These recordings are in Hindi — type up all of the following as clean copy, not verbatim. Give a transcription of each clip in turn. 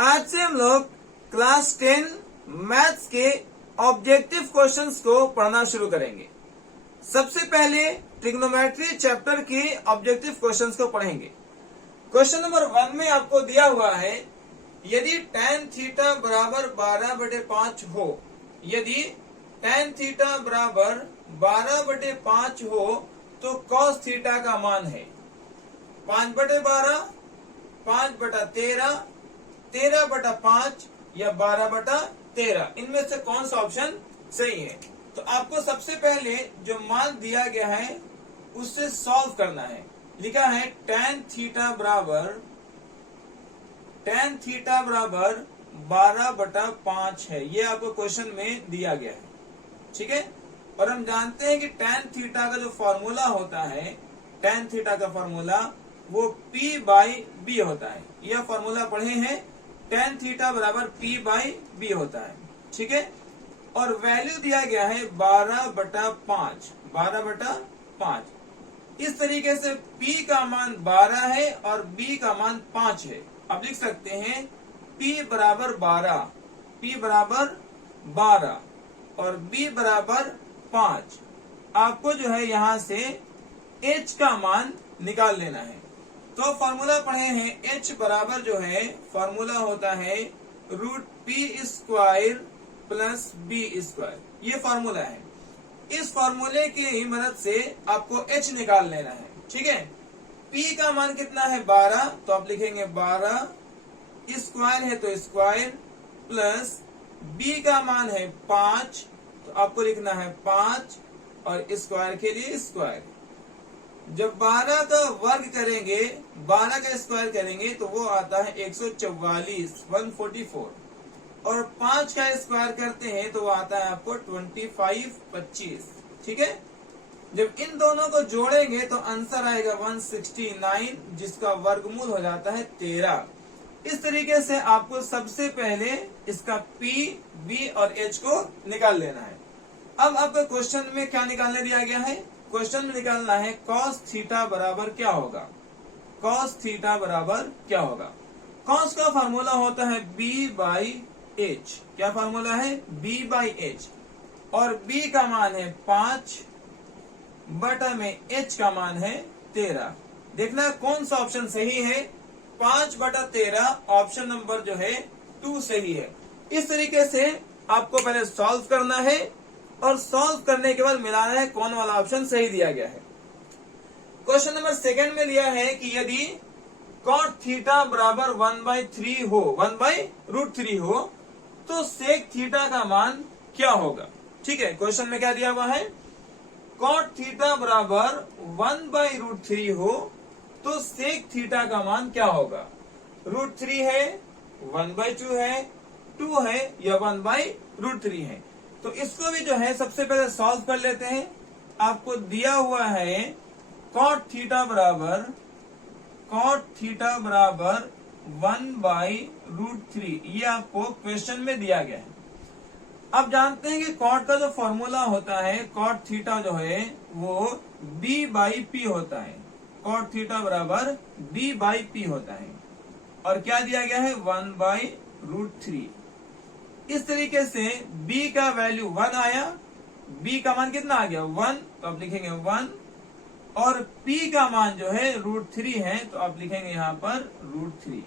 आज से हम लोग क्लास 10 मैथ्स के ऑब्जेक्टिव क्वेश्चंस को पढ़ना शुरू करेंगे। सबसे पहले ट्रिग्नोमेट्री चैप्टर के ऑब्जेक्टिव क्वेश्चंस को पढ़ेंगे। क्वेश्चन नंबर 1 में आपको दिया हुआ है, यदि tan थीटा बराबर 12/5 हो, यदि tan थीटा बराबर 12/5 हो तो cos थीटा का मान है 5/12, 5/13, 13/5 या 12/13। इनमें से कौन सा ऑप्शन सही है? तो आपको सबसे पहले जो मान दिया गया है उससे सॉल्व करना है। लिखा है tan थीटा बराबर 12/5 है, ये आपको क्वेश्चन में दिया गया है। ठीक है, और हम जानते हैं कि tan थीटा का जो फॉर्मूला होता है, tan थीटा का फॉर्मूला वो P/B होता है। यह फॉर्मूला पढ़े हैं, tan थीटा बराबर P/B होता है। ठीक है, और वैल्यू दिया गया है 12/5, 12/5। इस तरीके से P का मान 12 है और B का मान 5 है। अब लिख सकते हैं P बराबर 12, P बराबर 12 और B बराबर 5। आपको जो है यहां से H का मान निकाल लेना है। तो फॉर्मूला पढ़े हैं, H बराबर जो है फॉर्मूला होता है √P² प्लस B²। ये फॉर्मूला है। इस फॉर्मूले की ही मदद से आपको H निकाल लेना है। ठीक है, P का मान कितना है 12, तो आप लिखेंगे 12, स्क्वायर है तो स्क्वायर, प्लस B का मान है 5, तो आपको लिखना है 5 और स्क्वायर के लिए स्क्वायर। जब 12 का वर्ग करेंगे, 12 का स्क्वायर करेंगे तो वो आता है 144, 144, और 5 का स्क्वायर करते हैं तो वो आता है आपको 25, 25। ठीक है, जब इन दोनों को जोड़ेंगे तो आंसर आएगा 169, जिसका वर्गमूल हो जाता है 13। इस तरीके से आपको सबसे पहले इसका P, B और H को निकाल लेना है। अब आपको क्वेश्चन में क्या निकालने दिया गया है? क्वेश्चन में निकालना है cos थीटा बराबर क्या होगा। cos थीटा बराबर क्या होगा? cos का फॉर्मूला होता है B/H। क्या फॉर्मूला है? B/H, और B का मान है 5 बटा में H का मान है 13। देखना कौन सा ऑप्शन सही है। 5/13 ऑप्शन नंबर जो है 2 सही है। इस तरीके से आपको पहले सॉल्व करना है और सॉल्व करने के बाद मिलाना है कौन वाला ऑप्शन सही दिया गया है। क्वेश्चन नंबर 2 में लिया है कि यदि cot थीटा बराबर 1/3 हो, 1/√3 हो, तो sec थीटा का मान क्या होगा? ठीक है, क्वेश्चन में क्या दिया हुआ है? cot थीटा बराबर 1/√3 हो तो sec थीटा का मान क्या होगा? √3 है, 1/2 है, 2 है या 1/√3 है। तो इसको भी जो है सबसे पहले सॉल्व कर लेते हैं। आपको दिया हुआ है cot थीटा बराबर 1/√3, ये आपको क्वेश्चन में दिया गया है। अब जानते हैं कि cot का जो फॉर्मूला होता है, cot थीटा जो है वो B/P होता है। cot थीटा बराबर B/P होता है, और क्या दिया गया है? 1/√3। इस तरीके से B का वैल्यू 1 आया, B का मान कितना आ गया? 1, तो आप लिखेंगे 1, और P का मान जो है √3 है, तो आप लिखेंगे यहाँ पर √3।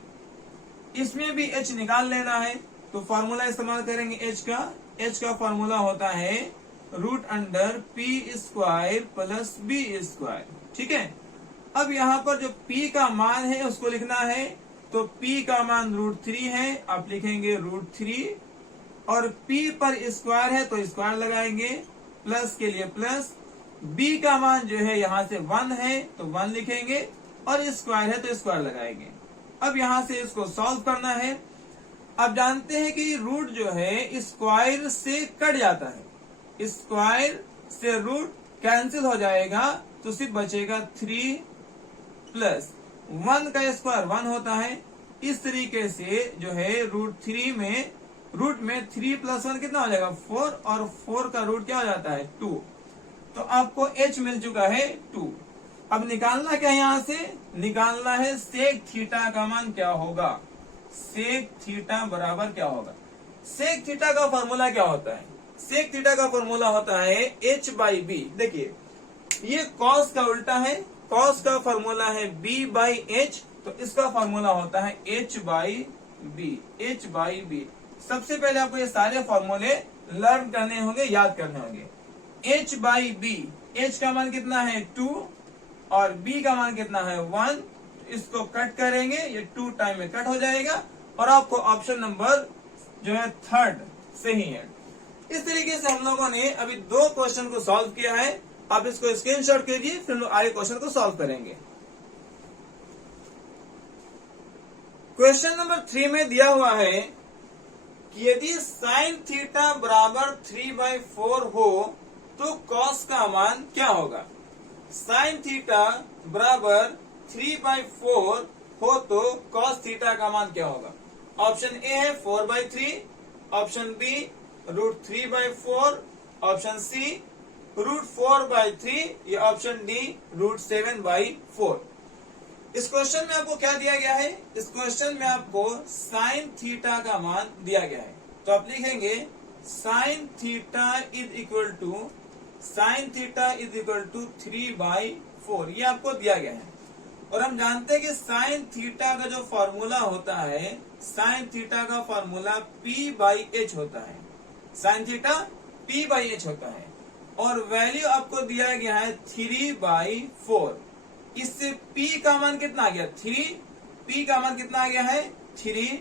इसमें भी H निकाल लेना है, तो फॉर्मूला इस्तेमाल करेंगे H का। H का फॉर्मूला होता है √P² प्लस B²। ठीक है, अब यहाँ पर जो P का मान है उसको लिखना है, तो P का मान √3 है, आप लिखेंगे √3, और P पर स्क्वायर है तो स्क्वायर लगाएंगे, प्लस के लिए प्लस। B का मान जो है यहाँ से 1 है तो 1 लिखेंगे, और स्क्वायर है तो स्क्वायर लगाएंगे। अब यहाँ से इसको सॉल्व करना है। अब जानते हैं कि रूट जो है स्क्वायर से कट जाता है, स्क्वायर से रूट कैंसिल हो जाएगा, तो सिर्फ बचेगा 3 प्लस 1 का स्क्वायर 1 होता है। इस तरीके से जो है √3 में, रूट में 3 + 1 कितना हो जाएगा? 4, और 4 का रूट क्या हो जाता है? 2। तो आपको H मिल चुका है 2। अब निकालना क्या है? यहाँ से निकालना है sec थीटा का मान क्या होगा। सेक थीटा बराबर क्या होगा। सेक थीटा का फॉर्मूला क्या होता है, सेक थीटा का फॉर्मूला होता है h बाई बी। देखिए ये कॉस का उल्टा है, कॉस का फॉर्मूला है b बाई एच, तो इसका फॉर्मूला होता है h by B, h by B. सबसे पहले आपको ये सारे फॉर्मूले लर्न करने होंगे, याद करने होंगे। h बाई बी, h का मान कितना है 2 और b का मान कितना है 1, इसको कट करेंगे, ये 2 टाइम में कट हो जाएगा और आपको ऑप्शन नंबर जो है थर्ड सही है। इस तरीके से हम लोगों ने अभी 2 क्वेश्चन को सॉल्व किया है। आप इसको स्क्रीनशॉट कीजिए, फिर हम आगे क्वेश्चन को सॉल्व करेंगे। क्वेश्चन नंबर 3 में दिया हुआ है कि यदि साइन थीटा बराबर 3/4 हो तो कॉस का मान क्या होगा। साइन थीटा बराबर 3/4 हो तो कॉस थीटा का मान क्या होगा। ऑप्शन ए है 4/3, ऑप्शन बी √3/4, ऑप्शन सी √4/3, या ऑप्शन डी √7/4। इस क्वेश्चन में आपको क्या दिया गया है, इस क्वेश्चन में आपको साइन थीटा का मान दिया गया है। तो आप लिखेंगे sine theta is equal to 3/4, ये आपको दिया गया है। और हम जानते हैं कि साइन थीटा का जो फॉर्मूला होता है, साइन थीटा का फॉर्मूला p/h होता है, साइन थीटा p/h होता है। और वैल्यू आपको दिया गया है 3/4। इससे p का मान कितना आ गया 3, p का मान कितना आ गया है 3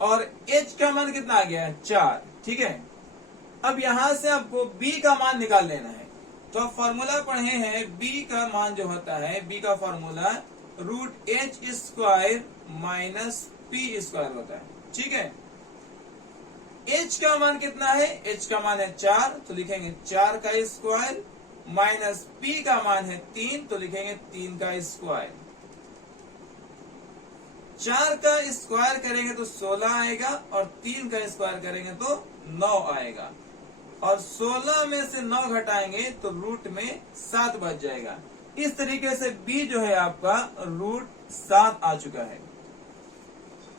और h का मान कितना आ गया है 4। ठीक है, अब यहां से आपको b का मान निकाल लेना है। तो आप फॉर्मूला पढ़े हैं, b का मान जो होता है, b का फॉर्मूला √h² माइनस p² होता है। ठीक है, h का मान कितना है, h का मान है 4, तो लिखेंगे 4 का स्क्वायर, माइनस p का मान है 3, तो लिखेंगे 3 का स्क्वायर। 4 का स्क्वायर करेंगे तो 16 आएगा और 3 का स्क्वायर करेंगे तो 9 आएगा। और 16 में से 9 घटाएंगे तो रूट में 7 बच जाएगा। इस तरीके से b जो है आपका √7 आ चुका है।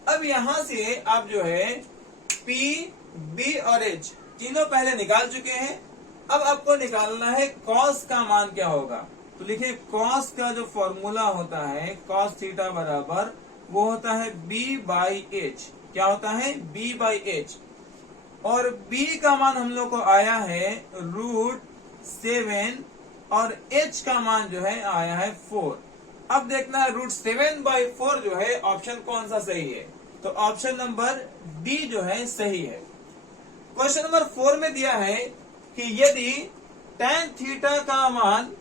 अब यहां से आप जो है p, b और h तीनों पहले निकाल चुके हैं। अब आपको निकालना है कॉस का मान क्या होगा। तो लिखिए कॉस का जो फॉर्मूला होता है, कॉस थीटा बराबर वो होता है b/h। क्या होता है b/h। और b का मान हम लोग को आया है √7 और h का मान जो है आया है 4। अब देखना है √7/4 जो है ऑप्शन कौन सा सही है। तो ऑप्शन नंबर डी जो है सही है। क्वेश्चन नंबर 4 में दिया है कि यदि tan थीटा का मान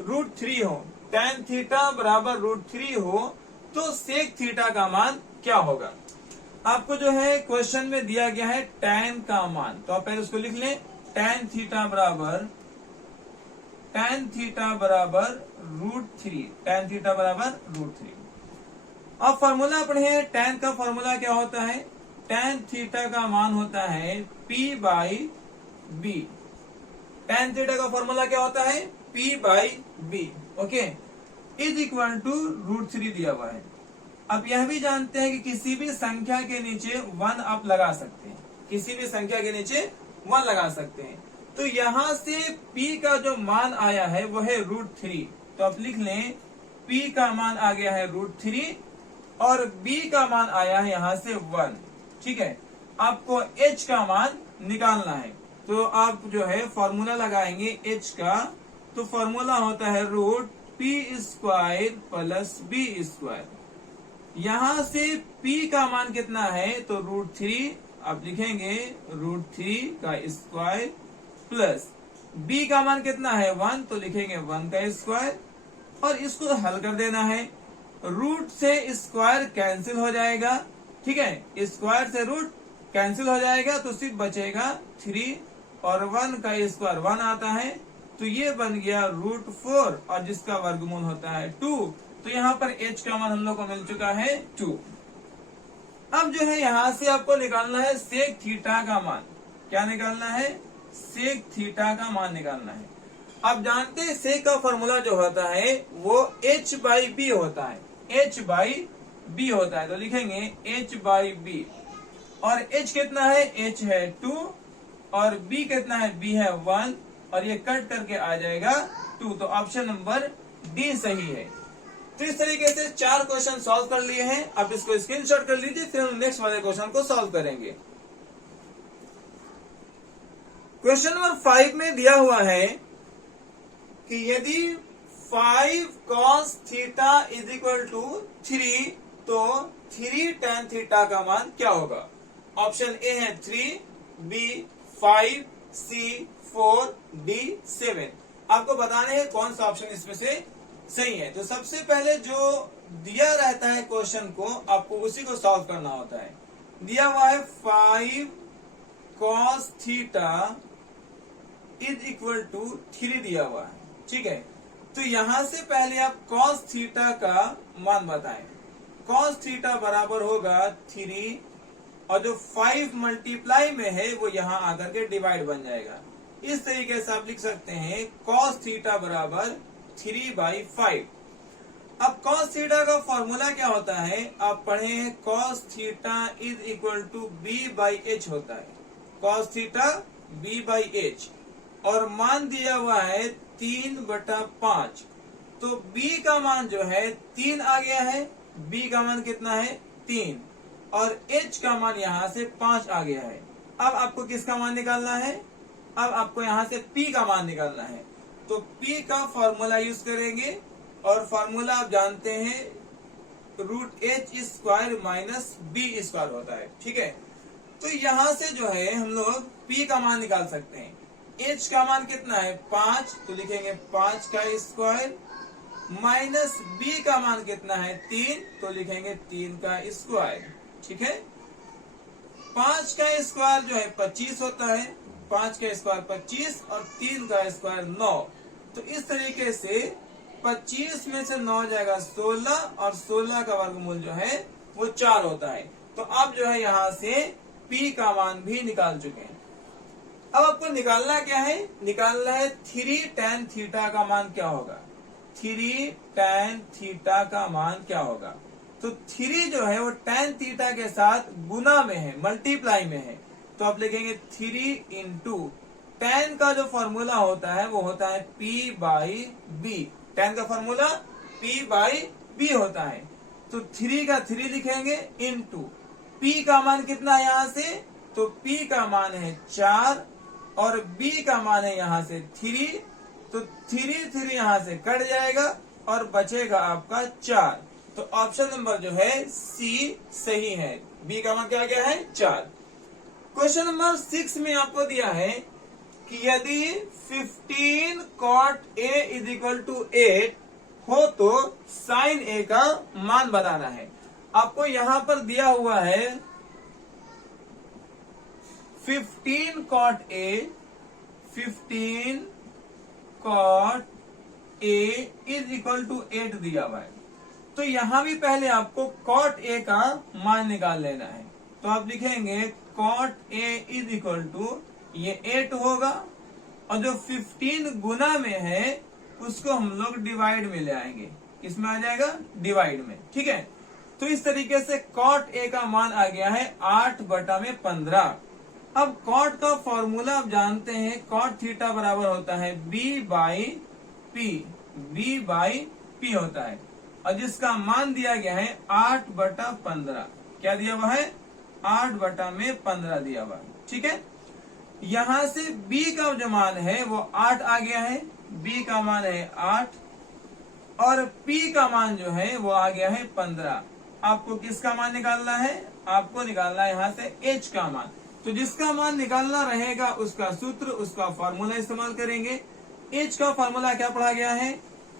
√3 हो, tan थीटा बराबर √3 हो तो सेक थीटा का मान क्या होगा। आपको जो है क्वेश्चन में दिया गया है tan का मान, तो आप पहले उसको लिख लें। tan थीटा बराबर √3, tan थीटा बराबर √3। अब फॉर्मूला पढ़े हैं, tan का फॉर्मूला क्या होता है, tan थीटा का मान होता है p/b। tan थीटा का फॉर्मूला क्या होता है p/b, okay, is equal to √3 दिया हुआ है। अब यह भी जानते हैं कि किसी भी संख्या के नीचे 1 आप लगा सकते हैं, किसी भी संख्या के नीचे 1 लगा सकते हैं। तो यहां से p का जो मान आया है वो है √3, तो आप लिख लें p का मान आ गया है √3 और b का मान आया है यहां से 1। ठीक है, आपको h का मान निकालना है। तो आप जो है फॉर्मूला लगाएंगे h का, तो फॉर्मूला होता है √p² + b²। यहां से p का मान कितना है, तो √3 आप लिखेंगे √3 का स्क्वायर प्लस b का मान कितना है 1, तो लिखेंगे 1 का स्क्वायर और इसको हल कर देना है। रूट से स्क्वायर कैंसिल हो जाएगा। ठीक है, स्क्वायर से रूट कैंसिल हो जाएगा तो सिर्फ बचेगा 3 और 1 का स्क्वायर 1 आता है, तो ये बन गया √4 और जिसका वर्गमूल होता है 2। तो यहाँ पर h का मान हम लोग को मिल चुका है 2। अब जो है यहाँ से आपको निकालना है सेक थीटा का मान। क्या निकालना है, सेक थीटा का मान निकालना है। आप जानते हैं सेक का फॉर्मूला जो होता है वो h/b होता है, h/b। बी होता है, तो लिखेंगे h बाई बी। और h कितना है, h है 2 और b कितना है, b है 1 और ये कट करके आ जाएगा 2, तो ऑप्शन नंबर डी सही है। तो इस तरीके से 4 क्वेश्चन सॉल्व कर लिए हैं। आप इसको स्क्रीनशॉट कर लीजिए, फिर हम नेक्स्ट वाले क्वेश्चन को सॉल्व करेंगे। क्वेश्चन नंबर 5 में दिया हुआ है कि यदि 5 cos theta is equal to 3 तो 3 tan थीटा का मान क्या होगा। ऑप्शन ए है 3, बी 5, सी 4, डी 7। आपको बताने हैं कौन सा ऑप्शन इसमें से सही है। तो सबसे पहले जो दिया रहता है क्वेश्चन को, आपको उसी को सॉल्व करना होता है। दिया हुआ है 5 cos theta is equal to 3 दिया हुआ है, ठीक है। तो यहां से पहले आप cos थीटा का मान बताएं। cos थीटा बराबर होगा 3 और जो 5 मल्टीप्लाई में है वो यहां आकर के डिवाइड बन जाएगा। इस तरीके से आप लिख सकते हैं cos थीटा बराबर 3/5। अब cos थीटा का फॉर्मूला क्या होता है, आप पढ़े हैं cos theta is equal to b/h होता है। cos थीटा b/h और मान दिया हुआ है 3/5। तो b का मान जो है 3 आ गया है, b का मान कितना है 3 और h का मान यहां से 5 आ गया है। अब आपको किसका मान निकालना है, अब आपको यहां से p का मान निकालना है। तो p का फॉर्मूला यूज करेंगे और फॉर्मूला आप जानते हैं √h² माइनस b² होता है, ठीक है। तो यहां से जो है हम लोग p का मान निकाल सकते हैं। h का मान कितना है 5, तो लिखेंगे 5 का स्क्वायर माइनस b का मान कितना है 3, तो लिखेंगे 3 का स्क्वायर, ठीक है। 5 का स्क्वायर जो है 25 होता है, 5 का स्क्वायर 25 और 3 का स्क्वायर 9। तो इस तरीके से 25 में से 9 जाएगा 16 और 16 का वर्गमूल जो है वो 4 होता है। तो आप जो है यहाँ से p का मान भी निकाल चुके हैं। अब आपको निकालना क्या है, निकालना है 3 tan थीटा का मान क्या होगा। 3 tan थीटा का मान क्या होगा, तो 3 जो है वो tan थीटा के साथ गुना में है, मल्टीप्लाई में है। तो आप लिखेंगे 3 इंटू tan का जो फॉर्मूला होता है वो होता है p/b। tan का फॉर्मूला p/b होता है। तो 3 का 3 लिखेंगे इंटू p का मान कितना है यहाँ से, तो p का मान है 4 और b का मान है यहाँ से 3। तो 3 यहाँ से कट जाएगा और बचेगा आपका 4। तो ऑप्शन नंबर जो है सी सही है, b का मान क्या गया है 4। क्वेश्चन नंबर 6 में आपको दिया है कि यदि 15 cot a is equal to 8 हो तो sin a का मान बताना है। आपको यहां पर दिया हुआ है 15 cot a, 15 cot a is equal to 8 दिया हुआ है। तो यहां भी पहले आपको cot a का मान निकाल लेना है। तो आप लिखेंगे cot a is equal to ये 8 होगा और जो 15 गुना में है उसको हम लोग डिवाइड में ले आएंगे। किसमें आ जाएगा, डिवाइड में, ठीक है। तो इस तरीके से cot a का मान आ गया है 8/15। अब cot का फॉर्मूला आप जानते हैं, cot थीटा बराबर होता है b/p, b/p होता है और जिसका मान दिया गया है 8/15। क्या दिया हुआ है, 8/15 दिया हुआ है, ठीक है। यहां से b का जो मान है वो 8 आ गया है, b का मान है 8 और p का मान जो है वो आ गया है 15। आपको किसका मान निकालना है, आपको निकालना है यहाँ से h का मान। तो जिसका मान निकालना रहेगा उसका सूत्र, उसका फॉर्मूला इस्तेमाल करेंगे। h का फॉर्मूला क्या पढ़ा गया है,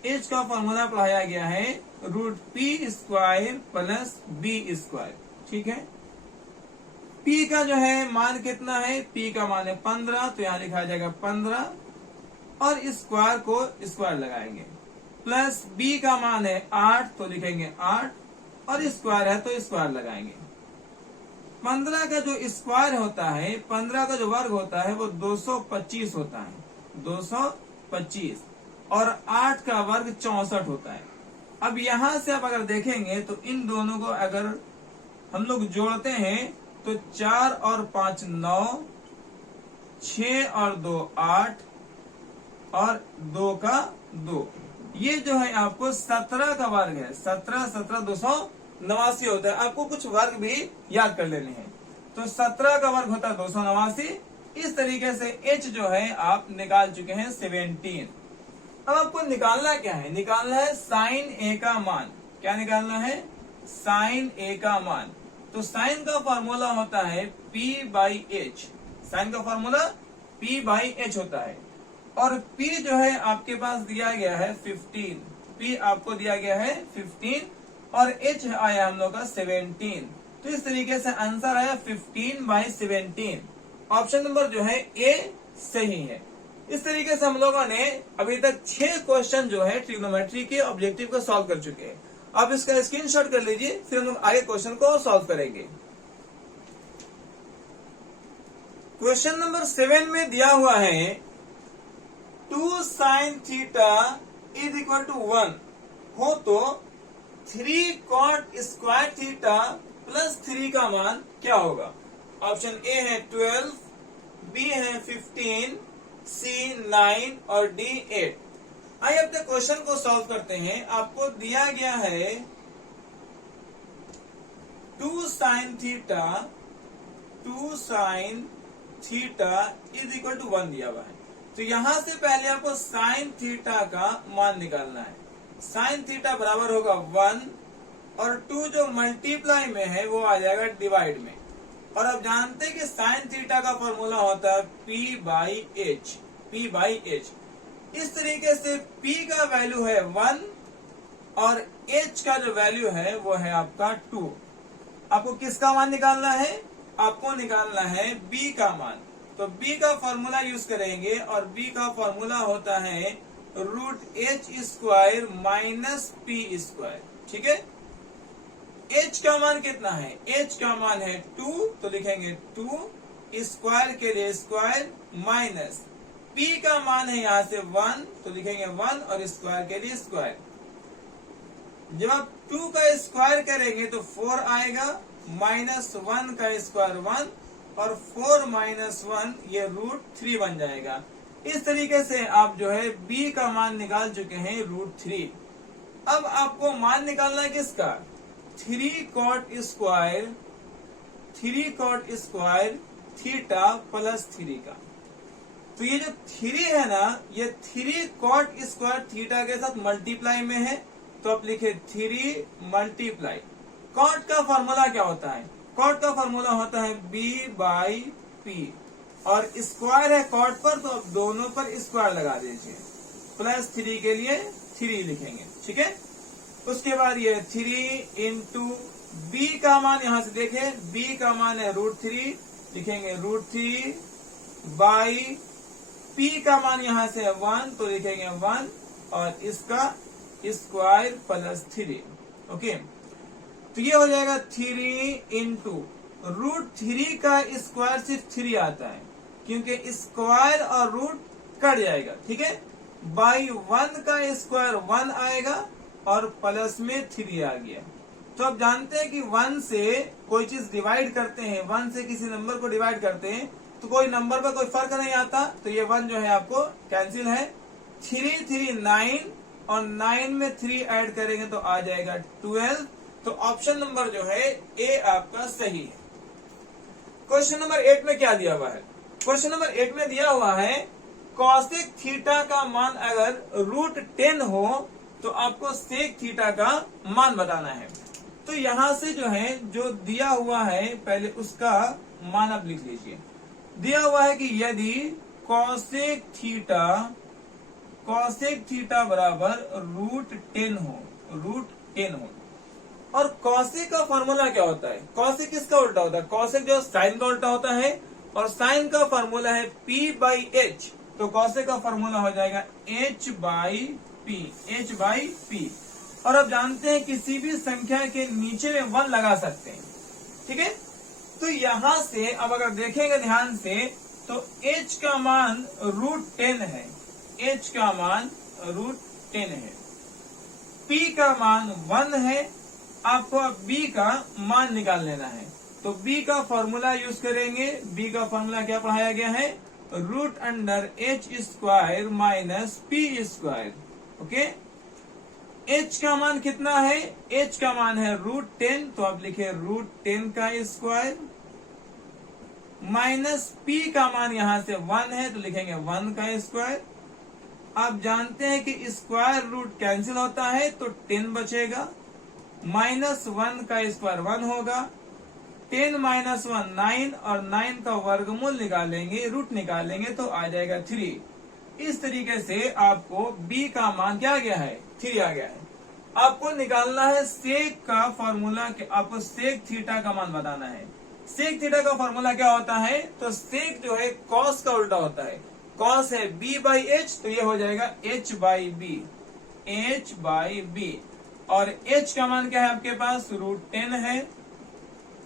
h का फॉर्मूला पढ़ाया गया है √p² प्लस b², ठीक है। p का जो है मान कितना है, p का मान है 15, तो यहाँ लिखा जाएगा 15 और स्क्वायर को स्क्वायर लगाएंगे। प्लस b का मान है 8, तो लिखेंगे 8 और स्क्वायर है तो स्क्वायर लगाएंगे। 15 का जो स्क्वायर होता है, 15 का जो वर्ग होता है वो 225 होता है, 225 और 8 का वर्ग 64 होता है। अब यहां से आप अगर देखेंगे तो इन दोनों को अगर हम लोग जोड़ते हैं तो 4 और 5 9, 6 और 2 8 और 2 का 2, ये जो है आपको 17 का वर्ग है। 17 17 289 होता है। आपको कुछ वर्ग भी याद कर लेने हैं। तो 17 का वर्ग होता है 289। इस तरीके से h जो है आप निकाल चुके हैं 17। अब आपको निकालना क्या है? निकालना है साइन ए का मान। क्या निकालना है? साइन ए का मान। तो साइन का फॉर्मूला होता है P बाई एच। साइन का फॉर्मूला P बाई एच होता है। और P जो है आपके पास दिया गया है 15। P आपको दिया गया है 15 और H आया हम लोग का 17। तो इस तरीके से आंसर आया 15/17। ऑप्शन नंबर जो है ए सही है। इस तरीके से हम लोगों ने अभी तक 6 क्वेश्चन जो है ट्रिग्नोमेट्री के ऑब्जेक्टिव को सॉल्व कर चुके हैं। आप इसका स्क्रीनशॉट कर लीजिए, फिर हम लोग आगे क्वेश्चन को सॉल्व करेंगे। क्वेश्चन नंबर 7 में दिया हुआ है 2 sin theta is equal to 1 हो तो 3 cot स्क्वायर थीटा प्लस 3 का मान क्या होगा? ऑप्शन ए है 12, बी है 15, सी 9 और डी 8। आइए अपने क्वेश्चन को सॉल्व करते हैं। आपको दिया गया है 2 sin theta is equal to 1 दिया हुआ है। तो यहां से पहले आपको साइन थीटा का मान निकालना है। साइन थीटा बराबर होगा 1 और 2 जो मल्टीप्लाई में है वो आ जाएगा डिवाइड में। और आप जानते हैं कि साइन थीटा का फॉर्मूला होता है P by H. P by H. इस तरीके से P का वैल्यू है 1 और H का जो वैल्यू है वो है आपका 2। आपको किसका मान निकालना है? आपको निकालना है B का मान। तो B का फॉर्मूला यूज करेंगे और B का फॉर्मूला होता है √h² माइनस P स्क्वायर। ठीक है। H का मान कितना है? H का मान है 2, तो लिखेंगे 2, स्क्वायर के लिए स्क्वायर माइनस P का मान है यहाँ से 1, तो लिखेंगे 1 और स्क्वायर के लिए स्क्वायर। जब आप 2 का स्क्वायर करेंगे तो 4 आएगा, माइनस 1 का स्क्वायर 1 और 4 माइनस 1 ये √3 बन जाएगा। इस तरीके से आप जो है B का मान निकाल चुके हैं √3। अब आपको मान निकालना है किसका? 3 cot स्क्वायर थीटा प्लस 3 का। तो ये जो 3 है ना, ये 3 cot स्क्वायर थीटा के साथ मल्टीप्लाई में है, तो आप लिखे 3 मल्टीप्लाई। कॉट का फॉर्मूला क्या होता है? कॉट का फॉर्मूला होता है B बाई P और स्क्वायर है कॉट पर, तो आप दोनों पर स्क्वायर लगा दीजिए। प्लस 3 के लिए 3 लिखेंगे। ठीक है। उसके बाद ये 3 इंटू B का मान यहां से देखें, B का मान है √3, लिखेंगे √3 बाई P का मान यहां से है 1, तो लिखेंगे 1 और इसका स्क्वायर प्लस 3। ओके। तो ये हो जाएगा 3 इंटू √3 का स्क्वायर सिर्फ 3 आता है, क्योंकि स्क्वायर और रूट कट जाएगा। ठीक है। बाई 1 का स्क्वायर 1 आएगा और प्लस में 3 आ गया। तो आप जानते हैं कि 1 से कोई चीज डिवाइड करते हैं, 1 से किसी नंबर को डिवाइड करते हैं तो कोई नंबर पर कोई फर्क नहीं आता। तो ये 1 जो है आपको कैंसिल है। 3 3 9 और 9 में 3 ऐड करेंगे तो आ जाएगा 12। तो ऑप्शन नंबर जो है ए आपका सही है। क्वेश्चन नंबर 8 में क्या दिया हुआ है? क्वेश्चन नंबर 8 में दिया हुआ है कॉसेक थीटा का मान अगर √10 हो तो आपको सेक थीटा का मान बताना है। तो यहां से जो है जो दिया हुआ है पहले उसका मान आप लिख लीजिए। दिया हुआ है कि यदि कॉसेक थीटा बराबर √10 हो और कॉसेक का फॉर्मूला क्या होता है? कॉसेक किसका उल्टा होता है? कॉसेक जो साइन का उल्टा होता है और साइन का फॉर्मूला है P बाई एच। तो कॉसेक का फॉर्मूला हो जाएगा H बाई P। और आप जानते हैं किसी भी संख्या के नीचे में 1 लगा सकते हैं। ठीक है। तो यहां से अब अगर देखेंगे ध्यान से तो H का मान √10 है। H का मान √10 है। P का मान 1 है, आपको अब B का मान निकाल लेना है। तो B का फॉर्मूला यूज करेंगे। B का फॉर्मूला क्या पढ़ाया गया है, √h² minus p²। Okay, h का मान कितना है, h का मान है √10, तो आप लिखे √10 का स्क्वायर, माइनस p का मान यहां से 1 है तो लिखेंगे 1 का स्क्वायर। आप जानते हैं कि स्क्वायर रूट कैंसिल होता है तो 10 बचेगा, माइनस 1 का स्क्वायर 1 होगा, 10 माइनस 1 9, और 9 का वर्गमूल निकालेंगे, रूट निकालेंगे तो आ जाएगा 3। इस तरीके से आपको b का मान क्या आ गया है, 3 आ गया है। आपको निकालना है सेक का फॉर्मूला, आपको सेक थीटा का मान बताना है। सेक थीटा का फॉर्मूला क्या होता है, तो सेक जो है कॉस का उल्टा होता है। कॉस है b/h, तो ये हो जाएगा h/b, h/b। और h का मान क्या है आपके पास, √10 है,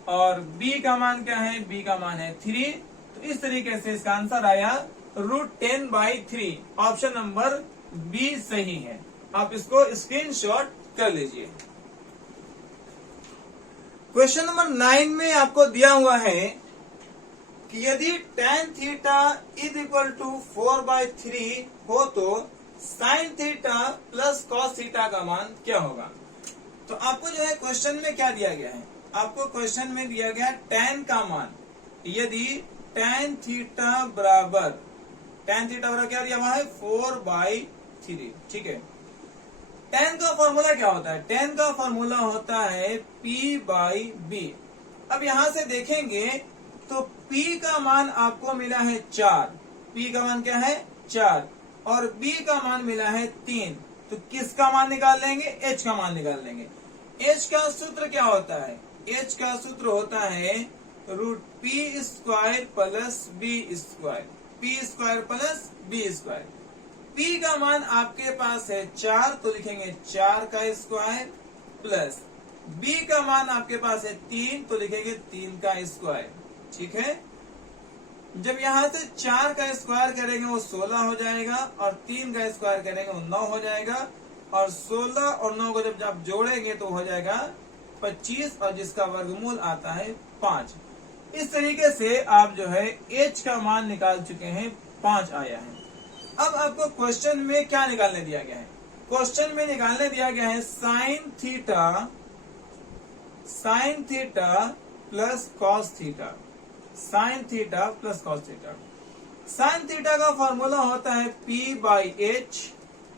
और b का मान क्या है, b का मान है 3। तो इस तरीके से इसका आंसर आया √10/3। ऑप्शन नंबर बी सही है। आप इसको स्क्रीनशॉट कर लीजिए। क्वेश्चन नंबर 9 में आपको दिया हुआ है कि यदि tan theta is equal to 4/3 हो तो sin theta plus cos theta का मान क्या होगा। तो आपको जो है क्वेश्चन में क्या दिया गया है, आपको क्वेश्चन में दिया गया tan का मान। यदि tan थीटा बराबर क्या दिया हुआ है, 4/3। ठीक है, tan का फॉर्मूला क्या होता है, tan का फॉर्मूला होता है p/b। अब यहां से देखेंगे तो p का मान आपको मिला है 4, p का मान क्या है 4, और b का मान मिला है 3। तो किसका मान निकाल लेंगे, h का मान निकाल लेंगे। h का सूत्र क्या होता है, h का सूत्र होता है √p² plus b², p² plus b²। p का मान आपके पास है 4, तो लिखेंगे 4 का स्क्वायर, प्लस b का मान आपके पास है 3, तो लिखेंगे 3 का स्क्वायर। ठीक है, जब यहां से 4 का स्क्वायर करेंगे वो 16 हो जाएगा, और 3 का स्क्वायर करेंगे वो 9 हो जाएगा, और 16 और 9 को जब आप जोड़ेंगे तो हो जाएगा 25, और जिसका वर्गमूल आता है 5। इस तरीके से आप जो है h का मान निकाल चुके हैं, 5 आया है। अब आपको क्वेश्चन में क्या निकालने दिया गया है, क्वेश्चन में निकालने दिया गया है sin theta plus cos theta, sin theta plus cos theta. sin theta का फॉर्मूला होता है p/h,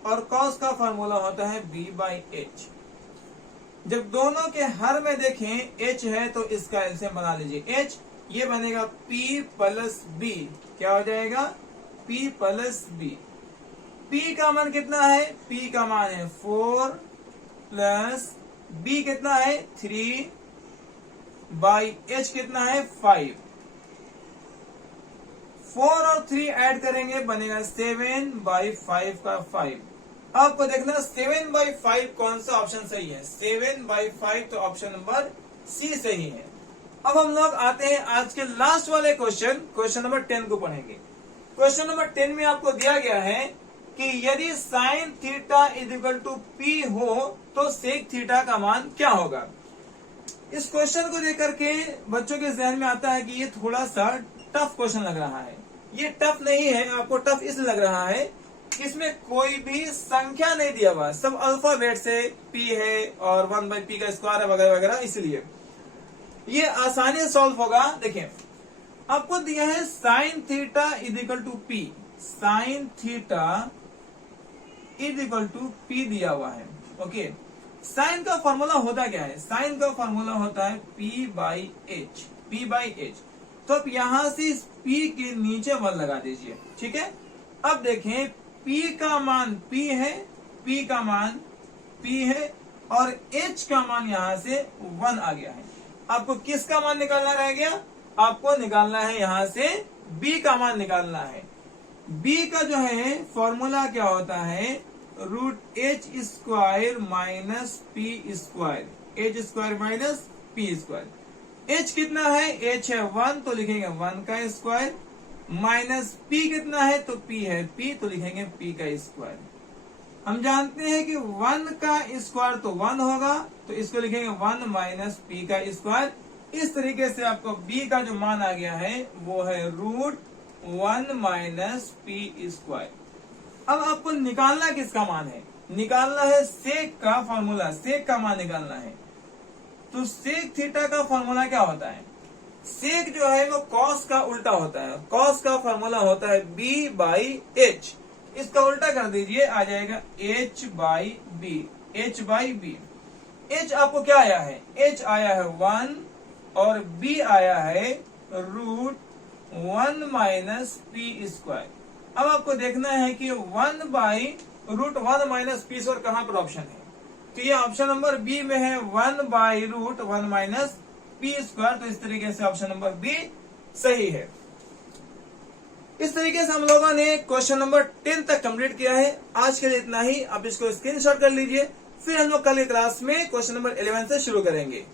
और cos का फॉर्मूला होता है b/h। जब दोनों के हर में देखें h है तो इसका एलसीएम बना लीजिए, h ये बनेगा p प्लस b, क्या हो जाएगा p प्लस b। p का मान कितना है, p का मान है 4, प्लस b कितना है 3, बाई h कितना है 5। 4 और 3 ऐड करेंगे बनेगा 7/5 का 5। आपको देखना 7/5 कौन सा ऑप्शन सही है, 7/5 तो ऑप्शन नंबर सी सही है। अब हम लोग आते हैं आज के लास्ट वाले क्वेश्चन नंबर 10 को पढ़ेंगे। क्वेश्चन नंबर 10 में आपको दिया गया है कि यदि sin theta is equal to p हो तो sec थीटा का मान क्या होगा। इस क्वेश्चन को लेकर के बच्चों के जहन में आता है कि ये थोड़ा सा टफ क्वेश्चन लग रहा है। ये टफ नहीं है, आपको टफ इसलिए लग रहा है कि इसमें कोई भी संख्या नहीं दिया हुआ, सब अल्फाबेट से p है और 1/p का स्क्वायर है वगैरह वगैरह, इसलिए ये आसानी से सॉल्व होगा। देखिए आपको दिया है sin theta is equal to p, sin theta is equal to p दिया हुआ है। ओके, साइन का फॉर्मूला होता क्या है, साइन का फॉर्मूला होता है p/h, p/h। तो अब यहां से इस p के नीचे 1 लगा दीजिए। ठीक है, अब देखें p का मान p है, p का मान p है, और h का मान यहां से 1 आ गया है। आपको किसका मान निकालना रह गया, आपको निकालना है यहां से b का मान निकालना है। b का जो है फॉर्मूला क्या होता है, √h² minus p², h² minus p²। h कितना है, h है 1, तो लिखेंगे 1 का स्क्वायर, माइनस p कितना है, तो p है p, तो लिखेंगे p का स्क्वायर। हम जानते हैं कि 1 का स्क्वायर तो 1 होगा, तो इसको लिखेंगे 1 माइनस पी का स्क्वायर। इस तरीके से आपको b का जो मान आ गया है वो है √1 माइनस पी स्क्वायर। अब आपको निकालना किसका मान है? निकालना है सेक का फॉर्मूला, सेक का मान निकालना है। तो सेक थीटा का फॉर्मूला क्या होता है? सेक जो है वो कॉस का उल्टा होता है। कॉस का फॉर्मूला होता है b बाई एच। इसका उल्टा कर दीजिए, आ जाएगा h by B. h by B. h आपको क्या आया है? h आया है 1 और b आया है √1 माइनस पी स्क्वायर। अब आपको देखना है कि 1 बाई √1 माइनस पी स्क्वायर कहाँ पर ऑप्शन है? तो ये ऑप्शन नंबर बी में है, 1 बाई √1 माइनस पी स्क्वायर। तो इस तरीके से ऑप्शन नंबर बी सही है। इस तरीके से हम लोगों ने क्वेश्चन नंबर 10 तक कंप्लीट किया है। आज के लिए इतना ही। आप इसको स्क्रीनशॉट कर लीजिए, फिर हम लोग कल की क्लास में क्वेश्चन नंबर 11 से शुरू करेंगे।